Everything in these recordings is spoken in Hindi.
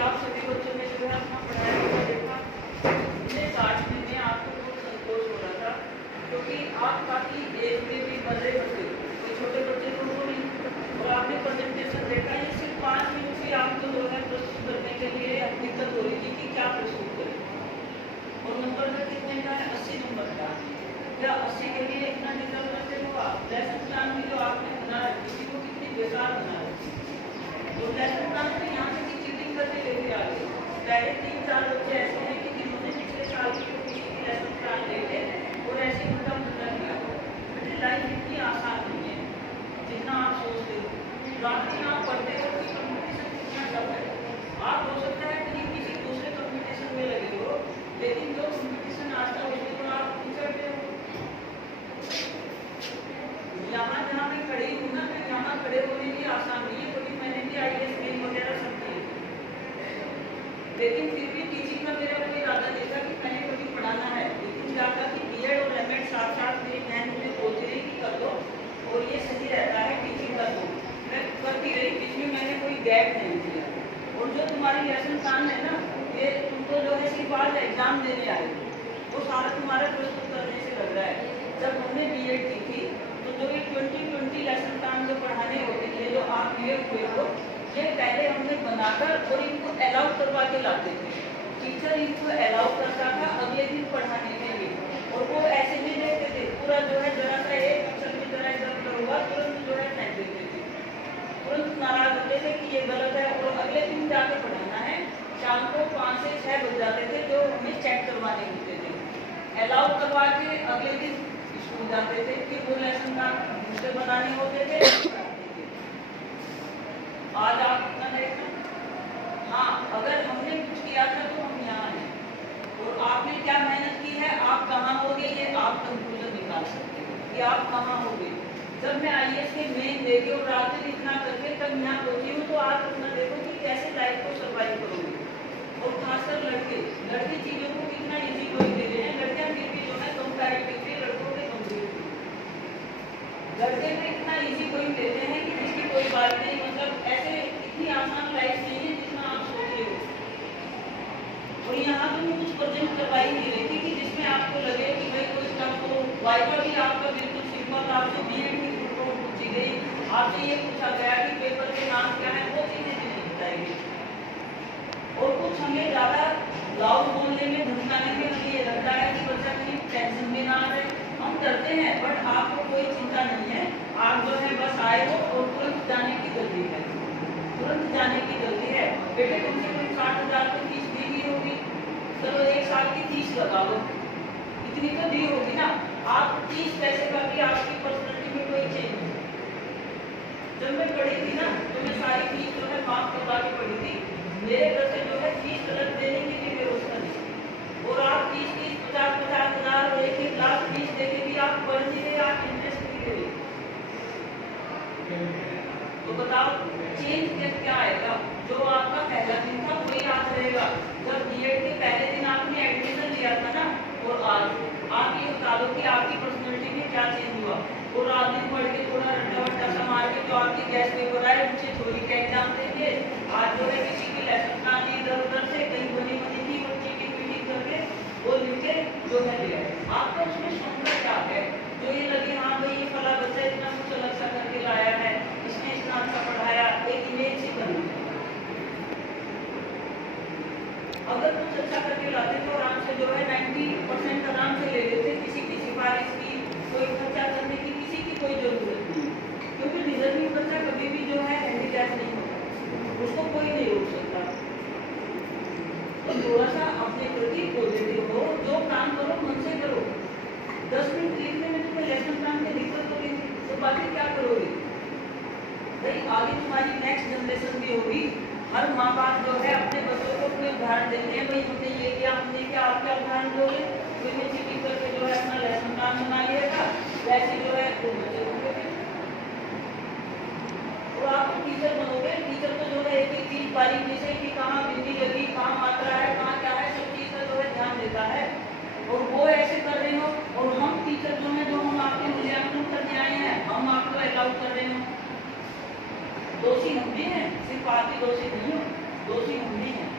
आप सभी बच्चों ने जो है अपना पढ़ाया हुआ देखा, इतने काटने में आपको बहुत संतोष हो रहा था, क्योंकि आप काफ़ी एज में भी बड़े बच्चे, कोई छोटे बच्चे तो हो नहीं, और आपने प्रेजेंटेशन देखा, ये सिर्फ 5 मिनट भी आपको जो है प्रस्तुत करने के लिए दिक्कत हो रही थी कि क्या प्रस्तुत करें। और नंबर का कितने का है? 80 नंबर का। क्या 80 के लिए इतना डिजर्व करते हो आप? लेसन प्लान भी जो आपने बनाया, किसी को कितनी बेकार बनाया, तो लेसन प्लान में यहाँ से चीटिंग करके लेके आ गए। पहले 3-4 बच्चे ऐसे हैं कि जिन्होंने पिछले साल की किसी की लेसन प्लान लेके और ऐसे उनका मुद्दा किया। बेटे लाइफ इतनी आसान नहीं है जितना आप सोचते हो। रात दिन आप पढ़ते हो कि कंपटीशन कितना टफ है। आप हो सकता है कि किसी दूसरे कंपटीशन में लगे हो, लेकिन जो कंपटीशन आज का उसके तो आप पिछड़ते हो। यहाँ जहाँ मैं खड़ी हूँ ना, मैं यहाँ खड़े होने की आसान नहीं है, क्योंकि मैंने भी IAS मेन वगैरह सब किए, लेकिन फिर भी टीचिंग का मेरा कोई इरादा नहीं था कि मैंने कभी पढ़ाना है। लेकिन क्या था कि B.Ed और M.Ed साथ साथ मेरी बहन मुझे बोलती रही कि कर दो और ये सही रहता है, टीचिंग कर दो। मैं करती रही, इसमें मैंने कोई गैप नहीं किया। और जो तुम्हारी लेसन प्लान है ना, ये तुमको जो है सिर्फ आज एग्जाम देने आए, वो सारा तुम्हारा प्रस्तुत करने से लग रहा है। जब हमने B.Ed की थी तो जो ये 2020 लेसन प्लान जो पढ़ाने होते थे, जो आप क्लियर हुए हो, ये पहले हमने बनाकर और इनको अलाउ करवा के लाते थे। टीचर इनको अलाउ करता था अगले दिन पढ़ाने के लिए, और वो ऐसे नहीं देखते थे, पूरा जो है जरा सा एक अक्षर की तरह इधर हुआ तुरंत जो है फेंक देते थे, तुरंत नाराज होते थे कि ये गलत है, और अगले दिन जाके पढ़ाना है। शाम को 5 से 6 बज जाते थे, जो हमें चेक करवाने होते थे। अलाउ करवा के अगले दिन स्कूल जाते थे, फिर वो लेसन का दूसरे बनाने होते थे। आज आप अपना देखना, हाँ अगर हमने कुछ किया था तो हम यहाँ हैं, और आपने क्या मेहनत की है, आप कहाँ होगे, ये आप कंक्लूजन निकाल सकते हो कि आप कहाँ होगे। जब मैं IAS के मेन देके और रात दिन इतना करके तब यहाँ पहुँची हूँ, तो आप अपना देखो कि कैसे लाइफ को सर्वाइव करोगे। और खासकर लड़के चीज़ों को कितना ईजी कोई दे रहे हैं, लड़कियाँ फिर भी जो है कंपैरेटिवली लड़कों के कमजोर, लड़के को इतना ईजी कोई देते हैं कि जिसकी कोई बात नहीं, मतलब ऐसे इतनी आसान लाइफ नहीं है जितना आप सोच रहे हो। और यहाँ तो मैं कुछ प्रेजेंट करवाई नहीं रही थी कि जिसमें आपको लगे कि भाई कोई टफ हो। वाइवा भी आपका बिल्कुल सिंपल, आपसे B.Ed की फोटो पूछी गई, आपसे ये पूछा गया कि पेपर के नाम क्या है, वो चीज़ें नहीं बताएगी। और कुछ हमें ज़्यादा लाउड बोलने में, धमकाने में हमें ये लगता है कि बच्चा कहीं टेंशन में ना आ रहे। हम करते हैं, बट आपको कोई चिंता नहीं है, आप जो है बस आए हो और तुरंत जाने की जल्दी है, तुरंत जाने की जल्दी है। बेटे कम से कम 60,000 तो फीस दी गई होगी, चलो 1 साल की फीस लगा लो, इतनी तो दी होगी ना। आप 30 पैसे का भी आपकी पर्सनैलिटी में कोई चेंज नहीं। जब मैं पढ़ी थी ना, तो मैं सारी फीस जो है माफ करवा के पढ़ी थी। मेरे घर से जो है फीस गलत देने की भी व्यवस्था नहीं, और आप 30-30, 50-50 हज़ार और 1-1 लाख फीस देके भी आप पढ़ नहीं रहे, आप इंटरेस्ट नहीं दे रहे। तो बताओ चेंज क्या आएगा? जो आपका पहला दिन था वही याद रहेगा। जब B.Ed के पहले दिन आपने एडमिशन लिया था ना, और आज आप ये बता दो कि आपकी पर्सनैलिटी में क्या चेंज हुआ। और रात दिन पढ़ के थोड़ा रट्टा वट्टा सा मार के जो आपकी गैस पेपर आए उनसे चोरी के एग्जाम देंगे। आज जो है किसी की लेसन प्लान इधर उधर से कहीं बनी बनी थी वो चीटिंग वीटिंग करके वो लिखे जो है लिया। आपका उसमें क्षमता क्या है, जो ये लगे हाँ भाई ये फला बच्चा इतना कुछ अलग सा करके लाया है, इसने इतना अच्छा पढ़ाया, एक इमेज सी बनी। अगर कुछ अच्छा करके लाते तो आराम से जो है 90% आराम से ले लेते, किसी की सिफारिश की, कोई खर्चा करने की किसी की कोई जरूरत नहीं, क्योंकि डिजर्विंग बच्चा कभी भी जो है हैंडीकैप नहीं होता, उसको कोई नहीं रोक सकता। तो थोड़ा सा अपने प्रति पॉजिटिव हो, जो काम करो मन से करो। 10 मिनट लिखने में तुम्हें लेसन प्लान में दिक्कत हो रही थी, तो बाकी क्या करोगे भाई? आगे तुम्हारी नेक्स्ट जनरेशन भी होगी। हर माँ बाप जो है अपने बच्चों को अपने उदाहरण देते हैं, भाई हमने ये किया, हमने क्या, आप क्या उदाहरण दोगे? कोई भी चीटिंग करके जो है अपना लेसन प्लान बना लिएगा, वैसे जो है वो बच्चे होंगे। और आप टीचर बनोगे, टीचर को जो है एक एक चीज बारीकी से कि कहाँ बिंदी लगी, कहाँ मात्रा है, कहाँ क्या है, सब चीज का जो है ध्यान देता है। और वो ऐसे कर रहे हो, और हम टीचर जो है, जो हम आपके मूल्यांकन करने आए हैं, हम आपको अलाउ कर रहे हो। दोषी हम भी हैं, सिर्फ आप ही दोषी नहीं हो। दोषी हमने हैं।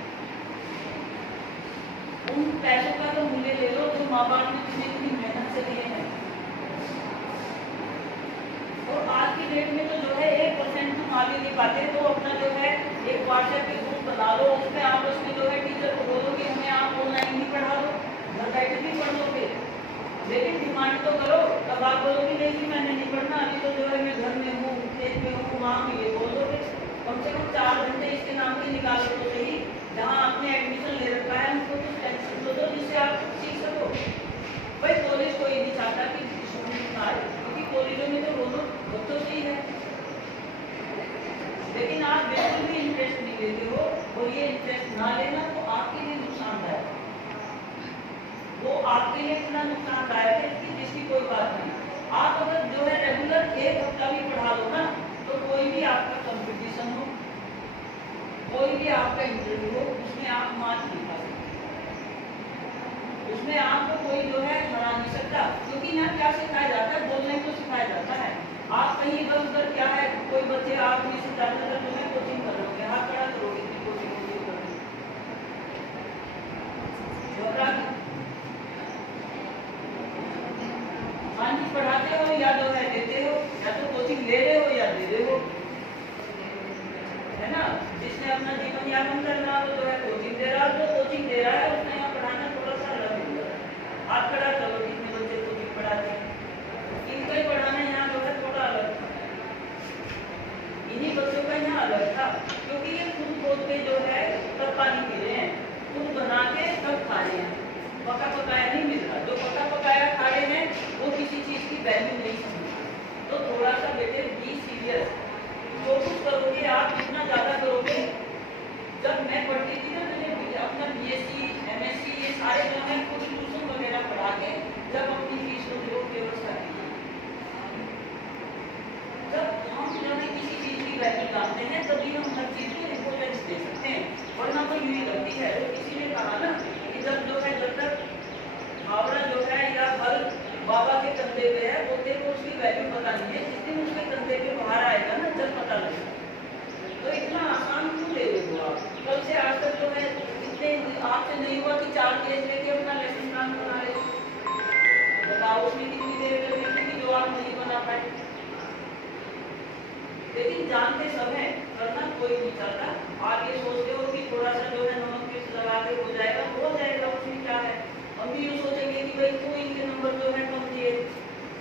उन पैसों का तो मूल्य ले लो जो माँ बाप ने तुम्हें इतनी मेहनत से लिए हैं। और आज की डेट में तो जो है 1% तुम आगे नहीं पाते तो अपना जो है एक व्हाट्सएप पे ग्रुप बना लो, उसमें आपस में जो है टीचर को बोलो कि हमें आप ऑनलाइन ही पढ़ा दो, घर बैठे भी पढ़ लोगे, लेकिन डिमांड तो करो। तब आप बोलोगे नहीं जी मैंने नहीं पढ़ना, अभी तो जो है मैं घर में हूँ, खेत में हूँ, वहाँ भी ये बोल दोगे। कम से कम 4 घंटे इसके नाम के निकालो तो सही, जहाँ आपने एडमिशन ले रखा है उनको कुछ टेंशन तो दो जिससे आप सीख सको। भाई कॉलेज कोई नहीं चाहता कि स्टूडेंट आए, क्योंकि कॉलेजों में तो दोनों बच्चों से ही है, लेकिन आप बिल्कुल भी इंटरेस्ट नहीं लेते हो, और ये इंटरेस्ट ना लेना तो आपके लिए नुकसानदायक, वो आपके लिए इतना नुकसानदायक है कि जिसकी कोई बात नहीं। आप अगर जो है रेगुलर 1 हफ्ता भी पढ़ा लो ना, तो कोई भी आपका कंपटीशन हो, कोई भी आपका इंटरव्यू हो, उसमें आप मार्क्स नहीं पा सकते, उसमें आपको कोई जो है हरा नहीं सकता, क्योंकि यहाँ क्या सिखाया जाता है, बोलने को सिखाया जाता है। आप कहीं इधर उधर क्या है, कोई बच्चे आप में से ज्यादातर जो है कोचिंग कर रहे हो, हाथ खड़ा करोगे कि कोचिंग हाँ जी पढ़ाते हो या जो है देते हो, या तो कोचिंग ले रहे हो या दे रहे हो, है ना। जिसने अपना जीवन यापन करना हो जो है कोचिंग दे रहा है, जो कोचिंग दे रहा है उसने यहाँ पढ़ाना थोड़ा सा अलग होगा। हाथ खड़ा करो कितने बच्चे कोचिंग पढ़ाते हैं, इनका ही पढ़ाना यहाँ जो है थोड़ा अलग था, इन्हीं बच्चों का यहाँ अलग था, क्योंकि ये खुद खोद के जो है तब पानी पी रहे हैं, खुद बना के तब खा रहे हैं, पका पकाया नहीं मिल रहा। जो पका पकाया खा रहे हैं वो किसी चीज की वैल्यू नहीं समझते। तो थोड़ा सा बेटे बी सीरियस, फोकस करोगे आप जितना ज्यादा करोगे। जब मैं पढ़ती थी ना, मैंने अपना बीएससी एमएससी ये सारे जो है कुछ ट्यूशन वगैरह पढ़ा के जब अपनी फीस को व्यवस्था की, जब हम जो है किसी चीज की वैल्यू जानते हैं तभी हम हर चीज को इम्पोर्टेंस दे सकते हैं, वरना तो यूं ही करती है। किसी ने कहा ना कि जब जो है जब तक हावड़ा जो है या हल बाबा के कंधे पे है, वो देखो उसकी वैल्यू पता नहीं है, जिस दिन उसके कंधे पे बाहर आएगा ना जब पता लगेगा। तो इतना आसान क्यों ले रहे हो आप? कल से आज तक जो है इतने आपसे नहीं हुआ कि 4 पेज लेके अपना लेसन प्लान बना ले, बताओ उसमें कितनी देर लगेगी कि जो आप नहीं बना पाए। लेकिन जानते सब है करना कोई नहीं चाहता। आप ये सोचते हो कि थोड़ा सा जो है नमक मिर्च लगा के हो जाएगा, उसमें क्या है। हम भी ये सोचेंगे कि भाई क्यों इनके नंबर जो है कम दिए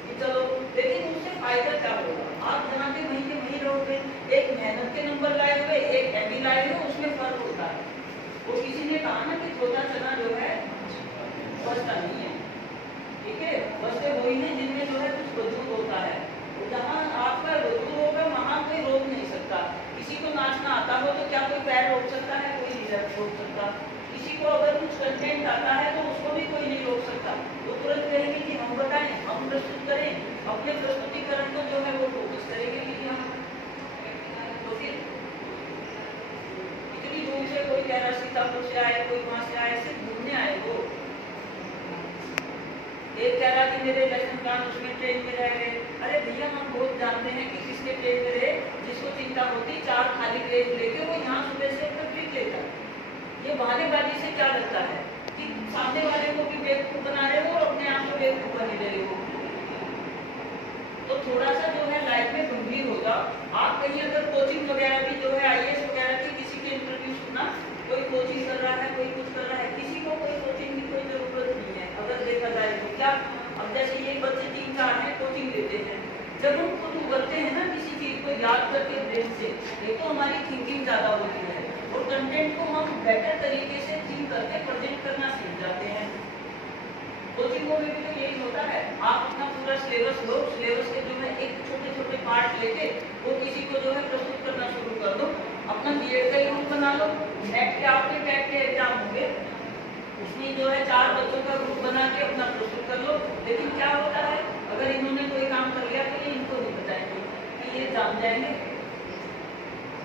कि चलो, लेकिन उससे फायदा क्या होगा? आप जहाँ के वहीं रहोगे। एक मेहनत के नंबर लाए हुए, एक एमडी लाए हुए, उसमें फर्क होता है। वो किसी ने कहा ना कि छोटा चना जो है बचता नहीं है, ठीक है, बचते वही है जिनमें जो है कुछ वजूद होता है। जहाँ आपका वजूद होगा वहाँ कोई रोक नहीं सकता। किसी को नाचना आता हो तो क्या कोई पैर रोक सकता है? कोई नहीं रोक सकता। किसी को अगर कुछ कंटेंट आता है तो उसको भी कोई नहीं रोक सकता। वो तुरंत कहेंगे कि हम बताएं, हम प्रस्तुत करें, अपने प्रस्तुतिकरण को जो है वो फोकस करेंगे कि हम। तो फिर इतनी दूर से कोई कह रहा सीतापुर से आए, कोई वहां से आए, सिर्फ घूमने आए। वो एक कह रहा कि मेरे लेसन प्लान उसमें ट्रेन में रह गए। अरे भैया हम बहुत जानते हैं कि किसके ट्रेन में रहे, जिसको चिंता होती 4 खाली प्लेट लेके वो यहाँ सुबह से अपना ट्रिप लेता। ये बहानेबाजी से क्या लगता है कि सामने वाले को भी बेवकूफ बना रहे हो और अपने आप को बेवकूफ बने रहे हो। तो थोड़ा सा जो है लाइफ में गंभीर हो जाओ। आप कहीं अगर कोचिंग वगैरह भी जो है आईएएस वगैरह की किसी के इंटरव्यू सुनना, कोई कोचिंग कर रहा है, कोई कुछ कर रहा है, किसी को कोई कोचिंग की कोई जरूरत नहीं है अगर देखा जाए तो। क्या अब जैसे ये बच्चे 3-4 हैं कोचिंग लेते हैं, जब हम खुद उगलते हैं ना किसी चीज को याद करके ब्रेन से, एक तो हमारी थिंकिंग ज्यादा होती है और कंटेंट को हम बेटर तरीके से थिंक करके प्रेजेंट करना सीख जाते हैं। कोचिंगों में भी तो यही होता है। आप अपना पूरा सिलेबस लो, सिलेबस के जो है एक छोटे पार्ट लेके वो किसी को जो है प्रस्तुत करना शुरू कर दो। अपना बीएड का ग्रुप बना लो, नेट के आपके टेट के एग्जाम होंगे, उसमें जो है 4 बच्चों का ग्रुप बना के अपना प्रस्तुत कर लो। लेकिन क्या होता है, अगर इन्होंने कोई काम कर लिया तो ये इनको नहीं बताएंगे कि ये जान जाएंगे,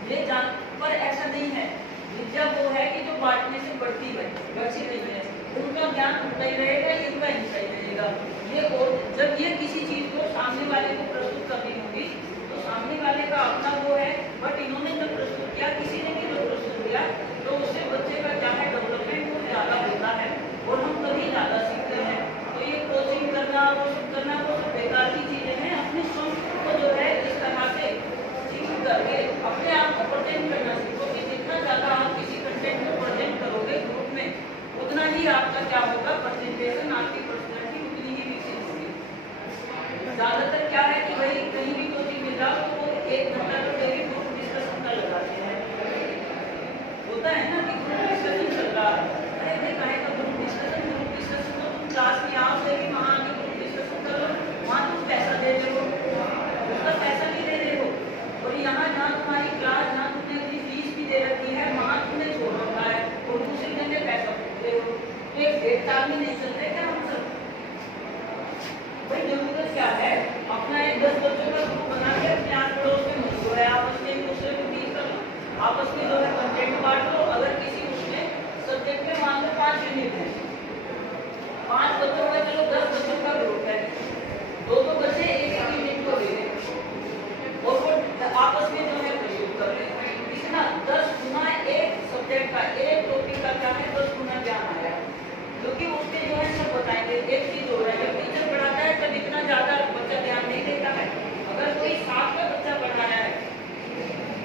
ये जान। पर ऐसा नहीं है। विद्या वो है कि जो बांटने से बढ़ती है, घटती नहीं है। उनका ज्ञान उतना ही रहेगा, इनका हिस्सा ही रहेगा। ये और जब ये किसी चीज को सामने वाले को प्रस्तुत करनी होगी तो सामने वाले का अपना वो है, बट इन्होंने जब प्रस्तुत किया, किसी ने भी जो प्रस्तुत किया आपस में जो है प्रयोग कर रहे हैं। इतना 10 गुना एक सब्जेक्ट का, एक टॉपिक का क्या है, 10 गुना ज्ञान आया, क्योंकि उसके जो है सब बताएंगे। एक चीज हो रहा है, जब टीचर पढ़ाता है तब इतना ज्यादा बच्चा ध्यान नहीं देता है। अगर कोई साथ का बच्चा पढ़ा रहा है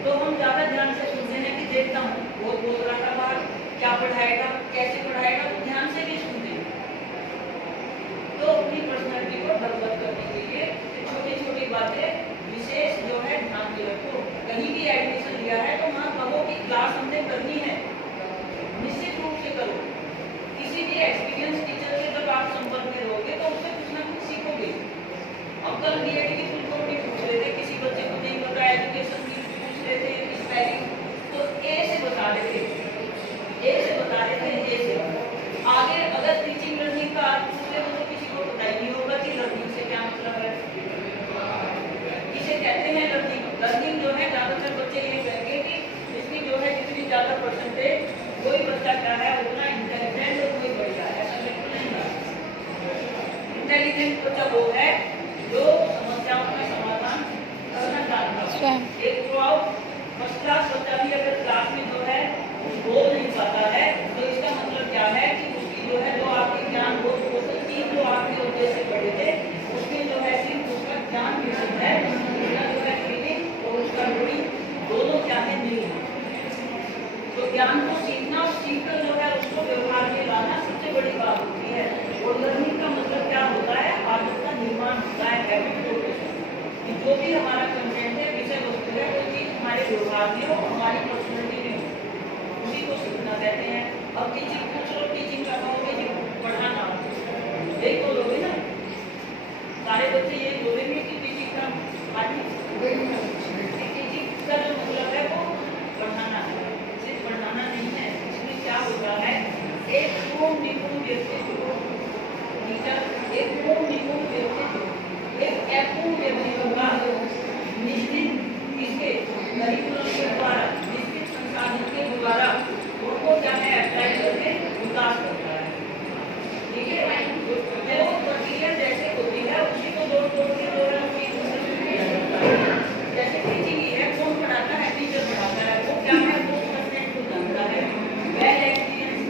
तो हम ज्यादा ध्यान से सुनते हैं कि देखता हूँ वो बोल रहा था बाहर, क्या पढ़ाएगा, कैसे पढ़ाएगा, तो ध्यान से भी सुनते हैं। तो अपनी पर्सनैलिटी को डेवलप करने के लिए छोटी छोटी बातें विशेष जो है ध्यान में रखो। कहीं भी एडमिशन लिया है तो वहाँ कहो कि क्लास हमने करनी है, निश्चित रूप से करो। किसी भी एक्सपीरियंस टीचर से जब आप संपर्क में रहोगे तो उससे कुछ ना कुछ सीखोगे। अब कल बीएड की फुल फॉर्म भी पूछ रहे थे, किसी बच्चे को नहीं पता, एजुकेशन भी पूछ रहे थे, स्पेलिंग तो ए से बता रहे थे, ए से बता रहे थे, ए से। आगे अगर टीचिंग लर्निंग का अर्थ पूछे तो किसी को पता ही नहीं होगा कि लर्निंग से क्या मतलब है, किसे कहते हैं लर्निंग। लर्निंग जो है ज्यादातर बच्चे ये कहेंगे कि इसकी जो है जितनी ज्यादा परसेंटेज कोई बच्चा क्या है उतना इंटेलिजेंट और कोई बढ़िया है, ऐसा बिल्कुल नहीं है। इंटेलिजेंट बच्चा वो है जो समस्याओं का समाधान करना जानता है। एक थ्रूआउट फर्स्ट क्लास बच्चा भी अगर क्लास में जो है बोल नहीं पाता है तो इसका मतलब क्या है कि उसकी जो है जो आपकी ज्ञान बोध कौशल तीन जो आपके उद्देश्य पढ़े थे उसमें जो है सिर्फ उसका ज्ञान विकसित है, उसका जो है फीलिंग और उसका रीडिंग दोनों क्या है नहीं है। तो ज्ञान को सीखना और सीखकर जो है उसको व्यवहार में लाना सबसे बड़ी बात होती है। और लर्निंग का मतलब क्या होता है, आदत का निर्माण होता है, हैबिट फॉर्मेशन। जो भी हमारा कंटेंट है, विषय वस्तु है, वो चीज हमारे व्यवहार में हो, हमारी पर्सनैलिटी में हो, उसी को सीखना कहते हैं। अब टीचिंग पूछ लो, टीचिंग का कहोगे कि पढ़ाना, यही बोलोगे ना, सारे बच्चे यही बोलेंगे कि टीचिंग का टीचिंग का जो मतलब है वो पढ़ाना है, सिर्फ पढ़ाना नहीं है। इसमें क्या होता है, एक पूर्ण निपुण व्यक्तित्व, टीचर एक पूर्ण निपुण व्यक्तित्व, एक अपूर्ण व्यक्तित्व का निश्चित इसके करिकुलम के द्वारा, निश्चित संसाधन के द्वारा उनको क्या है अप्लाई करके विकास करता है। ठीक है, जो प्रक्रिया जैसे होती है उसी को जोड़ तोड़ के जो है जैसे टीचिंग ही है, कौन पढ़ाता है, टीचर पढ़ाता है, वो क्या है, वो कंटेंट को जानता है, वेल एक्सपीरियंस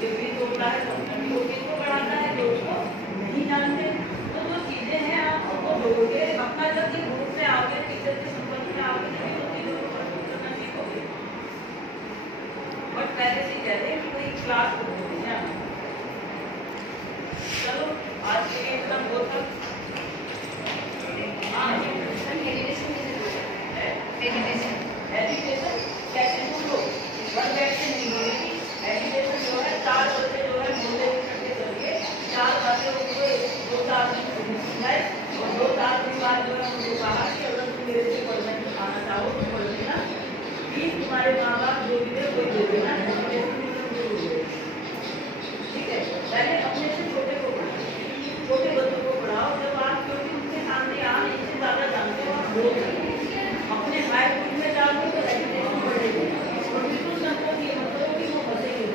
विपरीत होता है, कंटेंट को किसको पढ़ाता है, जो उसको नहीं जानते। तो जो चीजें हैं आप उनको जोड़ोगे, अपना जब ग्रुप में आओगे, टीचर के संपर्क में आओगे तभी तो चीजों को करना सीखोगे। बट पहले से कहते हैं कि कोई क्लास है। चलो आज के लिए इतना बहुत था। एजुकेशन कैसे बोलो, वन बैठ से नहीं बोलेगी। एजुकेशन जो है चार बच्चे जो है बोलते करके चलिए, चार बातें उनको 2 साल में सुनाए और 2 साल के बाद जो है उनको कहा कि अगर तुम मेरे से पढ़ने आना चाहो तो पढ़ लेना, फीस तुम्हारे माँ बाप जो भी है कोई दे देना, ठीक है। पहले अपने से छोटे को पढ़ाओ, छोटे बच्चों को पढ़ाओ, जब आप क्योंकि उनके सामने आप इससे ज़्यादा जानते हो, आप बोल सकते अपने हाई स्कूल में जाओगे तो एजुकेशन बढ़ेगी और बिल्कुल सबको ये मतलब कि वो बचेंगे,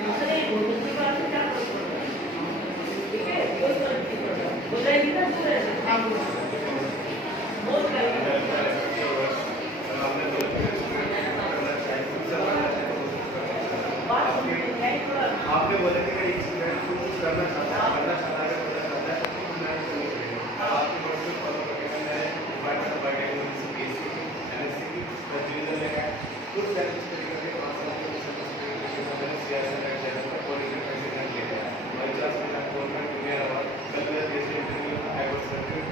दूसरे बहुत अच्छी बात है, क्या फर्क पड़ता है, ठीक है, कोई फर्क नहीं पड़ता, हो जाएगी ना दूर ऐसे आप बहुत बात सुनते हैं थोड़ा। आपने बोला कि एक स्टूडेंट को कुछ करना चाहता है, करना चाहता है, तो मैं आपके कोर्स को फॉलो करके मैं डिपार्टमेंट ऑफ बायोटेक्नोलॉजी से बीएससी एमएससी की डिवीजन में गया, कुछ सर्विस करके 5 साल की सर्विस करके मैंने सीआरसी का एग्जाम का क्वालिफाई करके लिया। बाई चांस मेरा गवर्नमेंट क्लियर हुआ, कल मेरा जैसे इंटरव्यू आई वाज सेलेक्टेड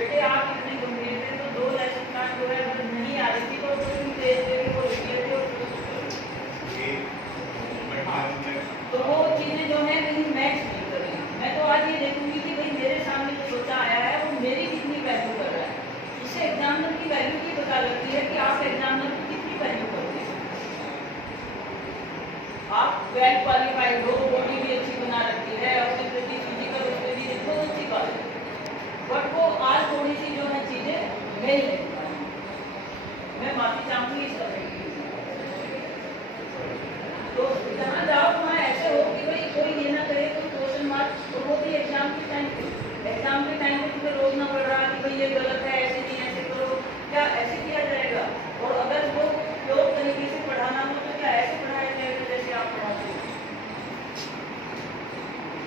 बेटे आप इतने गंभीर थे तो 2 लेसन प्लान जो है अगर नहीं आ रही थी तो तुम तेज दे के वो लिख लेते हो। तो वो चीजें जो है कहीं मैच नहीं कर रही। मैं तो आज ये देखूंगी कि भाई मेरे सामने जो बच्चा आया है वो मेरी कितनी वैल्यू कर रहा है। इससे एग्जामिनर की वैल्यू की पता लगती है कि आप एग्जामिनर की कितनी वैल्यू करते हैं। आप वेल क्वालिफाइड हो, बॉडी भी अच्छी बना रखी है, अपने प्रति फिजिकल उसमें भी बहुत अच्छी बात है, बट वो आज थोड़ी सी जो है चीजें मेल नहीं पा रही। मैं माफी चाहूंगी इस तरह की। तो जहाँ जाओ वहाँ ऐसे हो कि भाई कोई ये ना करे कोई क्वेश्चन मार्क, तो वो भी एग्जाम के टाइम पे तुम्हें रोज ना पड़ रहा कि भाई ये गलत है, ऐसे नहीं ऐसे करो, क्या ऐसे किया जाएगा? और अगर वो लोग तरीके से पढ़ाना हो तो क्या ऐसे पढ़ाया जाएगा जैसे आप पढ़ाते हो?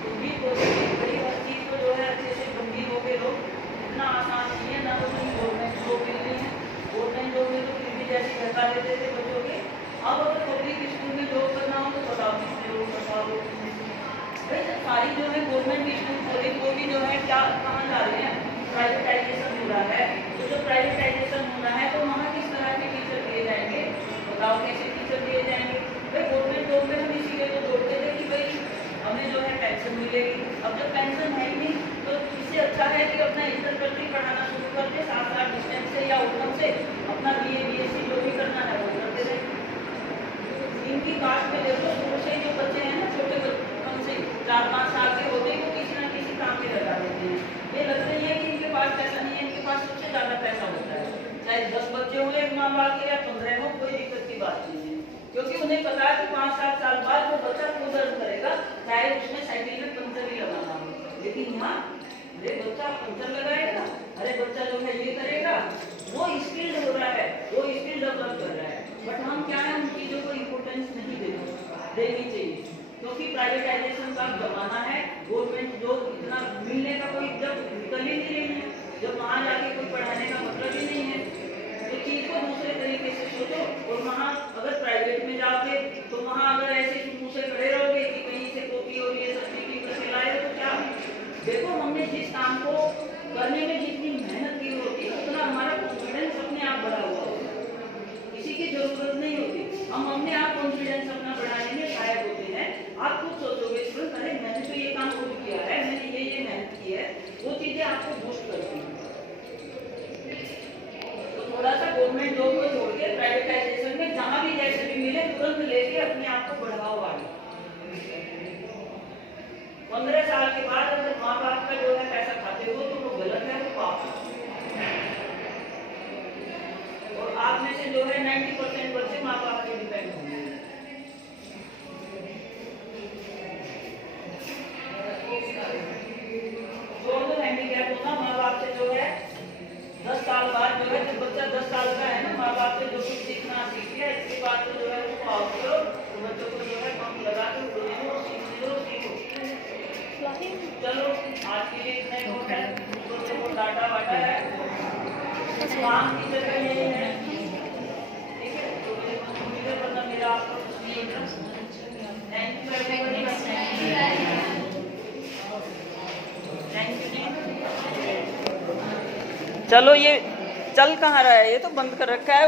तो भी कोशिश बड़ी हर चीज को जो है अच्छे से गंभीर होकर लो। इतना आसान नहीं है ना। तो कहीं गवर्नमेंट जॉब मिल रही है, गवर्नमेंट जॉब में तो फिर भी जैसे धक्का देते थे बच्चों के। अब अगर पब्लिक स्कूल में जॉब करना हो तो बताओ कितने लोग बता दो भाई। सारी जो है गवर्नमेंट स्कूल खोले वो भी जो है क्या कहाँ जा रहे हैं? प्राइवेटाइजेशन हो रहा है। तो जो प्राइवेटाइजेशन हो रहा है तो वहाँ किस तरह के टीचर दिए जाएंगे? बताओ कैसे टीचर दिए जाएंगे? भाई गवर्नमेंट जॉब में हम इसीलिए तो जोड़ते थे कि भाई हमें जो है पेंशन मिलेगी। अब जब पेंशन है ही नहीं तो इससे अच्छा है कि अपना इंटर कंट्री पढ़ाना शुरू कर दे, 7 साल डिस्टेंस से या ओपन से अपना BA BSc जो भी करना है वो करते रहे। इनकी कास्ट में देखो शुरू से जो बच्चे हैं ना छोटे कम से 4-5 साल के होते हैं वो किसी ना किसी काम में लगा देते हैं। ये लग रही है कि इनके पास पैसा नहीं है, इनके पास सबसे ज्यादा पैसा होता है। चाहे 10 बच्चे हो एक माँ बाप के या 15 हो, कोई दिक्कत की बात नहीं है, क्योंकि उन्हें पता है कि 5-7 साल बाद वो बच्चा खुद अर्न करेगा, चाहे उसमें साइकिल में पंचर भी लगाना हो। लेकिन यहाँ अरे बच्चा पंचर लगाएगा, अरे बच्चा जो है ये करेगा, वो स्किल्ड हो रहा है, वो स्किल डेवलप कर रहा है। बट हम क्या है उन चीजों को इम्पोर्टेंस नहीं देनी चाहिए, क्योंकि प्राइवेटाइजेशन का जमाना है। गवर्नमेंट जॉब इतना मिलने का कोई जब निकल ही नहीं रही है, जब वहाँ जाके कोई पढ़ाने का मतलब ही नहीं है, तो चीज को दूसरे तरीके से सोचो। और वहाँ अगर प्राइवेट में जाओगे तो वहाँ अगर ऐसे मुँह से खड़े रहोगे कि कहीं से कॉपी और ये सब चीजें करके लाए तो क्या? देखो हमने जिस काम को करने में जितनी मेहनत की होती है उतना हमारा कॉन्फिडेंस अपने आप बढ़ा हुआ होता है, किसी की जरूरत नहीं होती। हम अपने आप कॉन्फिडेंस अपना बढ़ाने में सहायक होते हैं। आप खुद सोचोगे स्टूडेंट अरे मैंने तो ये काम खुद किया है, मैंने ये मेहनत की है, वो चीजें आपको बूस्ट करती हैं। तो थोड़ा सा गवर्नमेंट जॉब को छोड़ के प्राइवेटाइजेशन में जहाँ भी जैसे भी मिले तुरंत लेके अपने आप को बढ़ाओ आगे। 15 साल के बाद अगर माँ बाप का जो है पैसा खाते हो तो वो गलत है, वो पाप है। और आप में से जो है 90% बच्चे माँ बाप पे डिपेंड होंगे। जो तो हैंडीकैप होना माँ बाप से जो है 10 साल बाद जो है, जब बच्चा 10 साल का है ना, माँ बाप से जो कुछ सीखना सीख लिया, इसके बाद तो जो है उसको आउट करो, तो बच्चों को जो है पंप लगा के सीखो। चलो आज के लिए इतना ही बहुत है। दूसरों से वो डाटा वाटा है, काम की जगह यही है, ठीक है? तो मुझे उम्मीद है वरना मेरा आपको कुछ नहीं है। Thank you everybody. Thank you. चलो ये चल कहाँ रहा है? ये तो बंद कर रखा है।